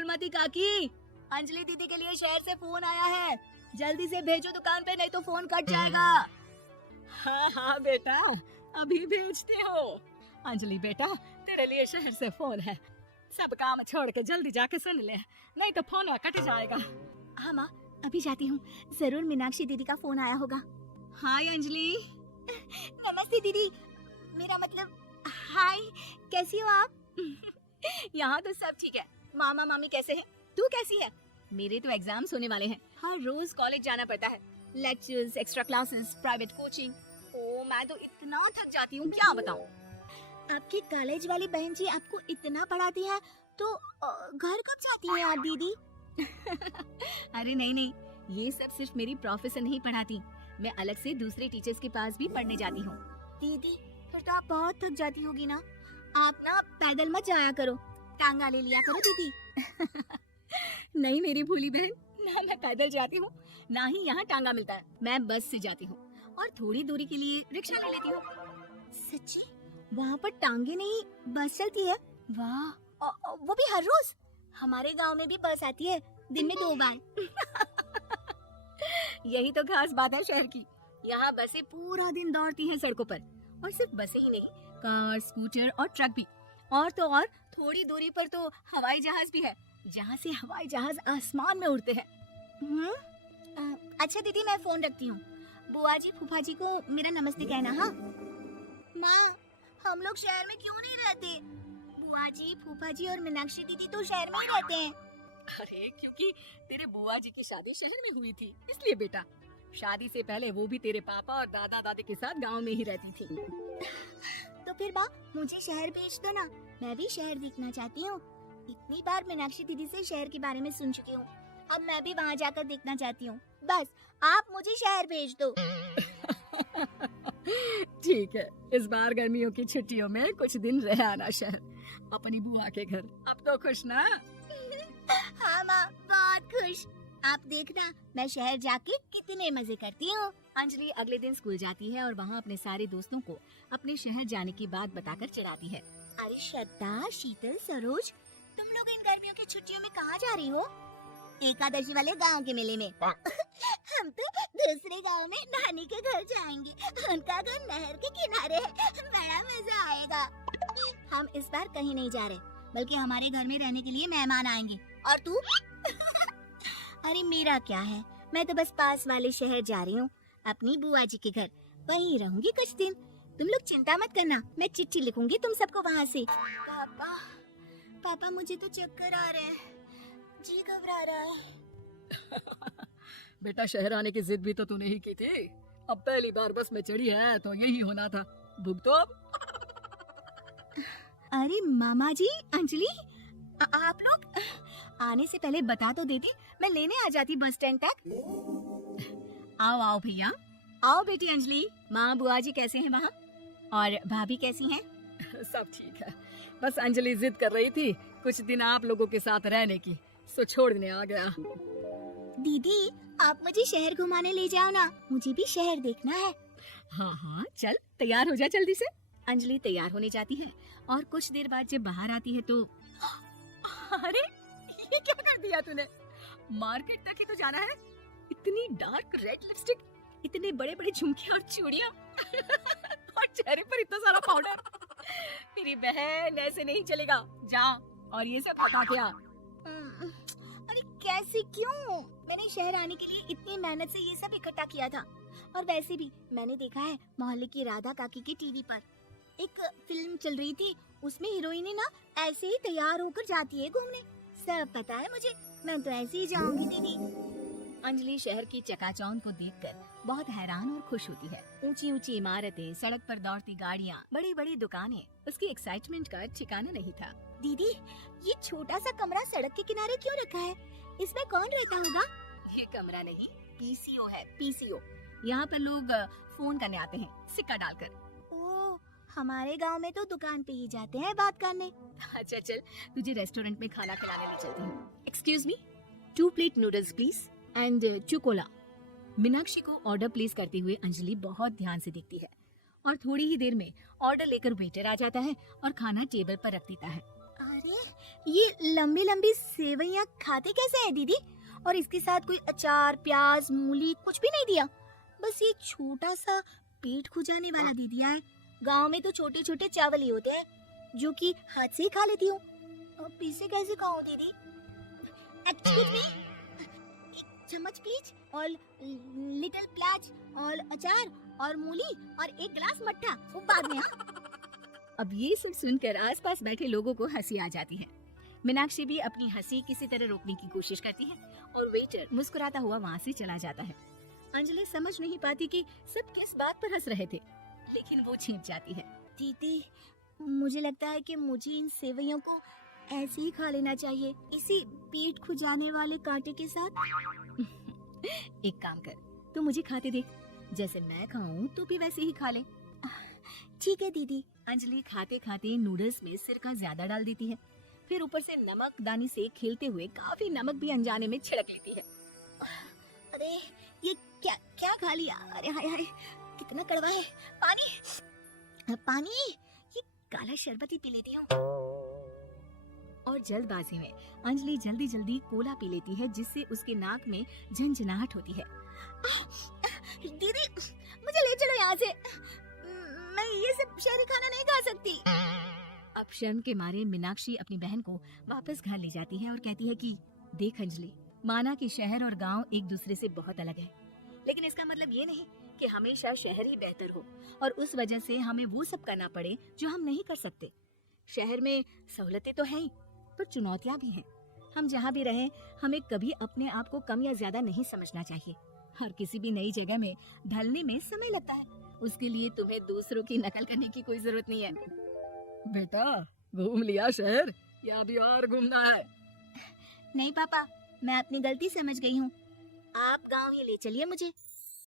फूलमती काकी, अंजलि दीदी के लिए शहर से फोन आया है, जल्दी से भेजो दुकान पे, नहीं तो फोन कट जाएगा। हाँ हाँ बेटा, अभी भेजते हो। अंजलि बेटा, तेरे लिए शहर से फोन है, सब काम छोड़ के जल्दी जाके सुन ले, नहीं तो फोन कट जाएगा। हाँ माँ, अभी जाती हूँ, जरूर मीनाक्षी दीदी का फोन आया होगा। हाय अंजलि। नमस्ते दीदी, मेरा मतलब हाय, कैसी हो आप? यहाँ तो सब ठीक है। मामा मामी कैसे हैं? तू कैसी है? मेरे तो एग्जाम्स होने वाले हैं, हर रोज कॉलेज जाना पड़ता है, lectures, extra classes, private coaching. ओ मैं तो इतना थक जाती हूँ, क्या बताऊँ। आपकी कॉलेज वाली बहन जी आपको इतना पढ़ाती है, तो घर कब जाती हैं आप दीदी? अरे नहीं नहीं, ये सब सिर्फ मेरी प्रोफेसर नहीं पढ़ाती, मैं अलग से दूसरे टीचर्स के पास भी पढ़ने जाती हूँ। दीदी फिर तो आप बहुत थक जाती होगी ना, आप ना पैदल मत जाया करो, टांगा ले लिया करो दीदी। नहीं मेरी भोली बहन, ना मैं पैदल जाती हूँ, ना ही यहाँ टांगा मिलता है, मैं बस से जाती हूँ और थोड़ी दूरी के लिए रिक्शा ले लेती हूँ। सच्ची? वहाँ पर टांगे नहीं बस चलती है? वाह, वो भी हर रोज? हमारे गांव में भी बस आती है, दिन में 2 बार। यही तो खास बात है शहर की, यहाँ बसें पूरा दिन दौड़ती हैं सड़कों पर, और सिर्फ बसें ही नहीं, कार, स्कूटर और ट्रक भी। और तो और थोड़ी दूरी पर तो हवाई जहाज भी है, जहाँ से हवाई जहाज आसमान में उड़ते हैं। अच्छा दीदी, मैं फोन रखती हूँ, बुआ जी फूफा जी को मेरा नमस्ते कहना। हाँ माँ, हम लोग शहर में क्यों नहीं रहते? बुआ जी फूफा जी और मीनाक्षी दीदी तो शहर में ही रहते हैं। अरे क्योंकि तेरे बुआ जी की शादी शहर में हुई थी, इसलिए बेटा। शादी से पहले वो भी तेरे पापा और दादा दादी के साथ गांव में ही रहती थी। तो फिर माँ, मुझे शहर भेज दो ना, मैं भी शहर देखना चाहती हूँ। इतनी बार मीनाक्षी दीदी से शहर के बारे में सुन चुकी हूँ, अब मैं भी वहाँ जाकर देखना चाहती हूँ। बस आप मुझे शहर भेज दो। ठीक है, इस बार गर्मियों की छुट्टियों में कुछ दिन रह आना शहर, अपनी बुआ के घर। अब तो खुश ना? हाँ माँ, बहुत खुश। आप देखना मैं शहर जाके कितने मजे करती हूँ। अंजलि अगले दिन स्कूल जाती है और वहाँ अपने सारे दोस्तों को अपने शहर जाने की बात बताकर चिढ़ाती है। अरे श्रद्धा, शीतल, सरोज, तुम लोग इन गर्मियों की छुट्टियों में कहाँ जा रही हो? एकादशी वाले गांव के मेले में। हम तो दूसरे गांव में नानी के घर जाएंगे, उनका घर नहर के किनारे है, बड़ा मजा आएगा। हम इस बार कहीं नहीं जा रहे, बल्कि हमारे घर में रहने के लिए मेहमान आएंगे। और तू? अरे मेरा क्या है, मैं तो बस पास वाले शहर जा रही हूँ, अपनी बुआ जी के घर, वहीं रहूंगी कुछ दिन। तुम लोग चिंता मत करना, मैं चिट्ठी लिखूंगी तुम सबको वहाँ से। पापा मुझे तो चक्कर आ रहे हैं, जी घबरा रहा है। बेटा शहर आने की जिद भी तो तूने ही की थी, अब पहली बार बस में चढ़ी है तो यही होना था, भुगतो अब। अरे मामा जी, अंजलि, आप लोग आने से पहले बता तो देती, मैं लेने आ जाती बस स्टैंड तक। आओ आओ भैया, आओ बेटी अंजलि। माँ बुआ जी कैसे हैं वहाँ, और भाभी कैसी हैं? सब ठीक है, बस अंजलि जिद कर रही थी कुछ दिन आप लोगों के साथ रहने की, सो छोड़ने आ गया। दीदी आप मुझे शहर घुमाने ले जाओ ना, मुझे भी शहर देखना है। हाँ हाँ चल, तैयार हो जा जल्दी से। अंजलि तैयार होने जाती है और कुछ देर बाद जब बाहर आती है तो अरे ये क्या कर दिया तूने? मार्केट तक ही तो जाना है, इतनी डार्क रेड लिपस्टिक, इतने बड़े बड़े झुमके और चूड़ियां और चेहरे पर इतना सारा पाउडर। मेरी बहन ऐसे नहीं चलेगा, जा और ये सब हटा के आ। अरे कैसे, क्यों? मैंने शहर आने के लिए इतनी मेहनत से ये सब इकट्ठा किया था, और वैसे भी मैंने देखा है मोहल्ले की राधा काकी की टीवी पर एक फिल्म चल रही थी, उसमें हीरोइन ना ऐसे ही तैयार होकर जाती है घूमने। सब पता है मुझे, मैं तो ऐसे ही जाऊंगी दीदी। अंजलि शहर की चकाचौंध को देखकर बहुत हैरान और खुश होती है। ऊंची ऊंची इमारतें, सड़क पर दौड़ती गाड़ियाँ, बड़ी बड़ी दुकानें, उसकी एक्साइटमेंट का ठिकाना नहीं था। दीदी ये छोटा सा कमरा सड़क के किनारे क्यों रखा है, इसमें कौन रहता होगा? ये कमरा नहीं, पीसीओ है, पीसीओ। यहाँ पर लोग फोन करने आते हैं सिक्का डालकर। ओह, हमारे गांव में तो दुकान पे ही जाते हैं बात करने। अच्छा चल, तुझे रेस्टोरेंट में खाना खिलाने ले चलती हूँ। Excuse me, 2 plate noodles please and 2 Cola. Meenakshi को ऑर्डर प्लेस करते हुए अंजलि बहुत ध्यान से देखती है और थोड़ी ही देर में ऑर्डर लेकर वेटर आ जाता है और खाना टेबल पर रख देता है। अरे ये लंबी लंबी सेवइयां खाते कैसे हैं दीदी? और इसके साथ कोई अचार, प्याज, मूली कुछ भी नहीं दिया? बस ये छोटा सा पेट खुजाने वाला दे दिया है। गांव में तो छोटे छोटे चावल ही होते हैं जो कि हाथ से ही खा लेती हूँ। अब इसे कैसे खाऊं दीदी? एक्सक्यूज मी, एक चम्मच प्लीज, और लिटिल प्याज और अचार और मूली और एक गिलास मट्ठा, वो बाद में। अब ये सब सुनकर आसपास बैठे लोगों को हंसी आ जाती है। मीनाक्षी भी अपनी हंसी किसी तरह रोकने की कोशिश करती है और वेटर मुस्कुराता हुआ वहाँ से चला जाता है। अंजलि समझ नहीं पाती कि सब किस बात पर हंस रहे थे, लेकिन वो छिप जाती है। दीदी, मुझे लगता है कि मुझे इन सेवइयों को ऐसे ही खा लेना चाहिए, इसी पेट खुजाने वाले कांटे के साथ। एक काम कर, तू मुझे खाते देख, जैसे मैं खाऊं तू भी वैसे ही खा ले। ठीक है दीदी। अंजलि खाते खाते नूडल्स में सिरका ज्यादा डाल देती है, फिर ऊपर से नमक दानी से खेलते हुए काफी नमक भी अनजाने में छिड़क लेती है। अरे ये क्या क्या खा लिया? अरे हाय हाय, कितना कड़वा है। पानी पानी, ये काला शरबत ही पी लेती हूँ। और जल्दबाजी में अंजलि जल्दी जल्दी कोला पी लेती है, जिससे उसके नाक में झंझनाहट होती है। दीदी, मुझे ले चलो यहाँ से, मैं ये सब शहरी खाना नहीं खा सकती। अब शर्म के मारे मीनाक्षी अपनी बहन को वापस घर ले जाती है और कहती है कि देख अंजलि, माना कि शहर और गांव एक दूसरे से बहुत अलग है, लेकिन इसका मतलब ये नहीं कि हमेशा शहर ही बेहतर हो और उस वजह से हमें वो सब करना पड़े जो हम नहीं कर सकते। शहर में सहूलतें तो हैं, पर चुनौतियां भी हैं। हम जहाँ भी रहें, हमें कभी अपने आप को कम या ज्यादा नहीं समझना चाहिए। हर किसी भी नई जगह में ढलने में समय लगता है, उसके लिए तुम्हें दूसरों की नकल करने की कोई जरूरत नहीं है। बेटा, घूम लिया शहर या अभी और घूमना है? नहीं पापा, मैं अपनी गलती समझ गई हूँ, आप गांव ही ले चलिए मुझे।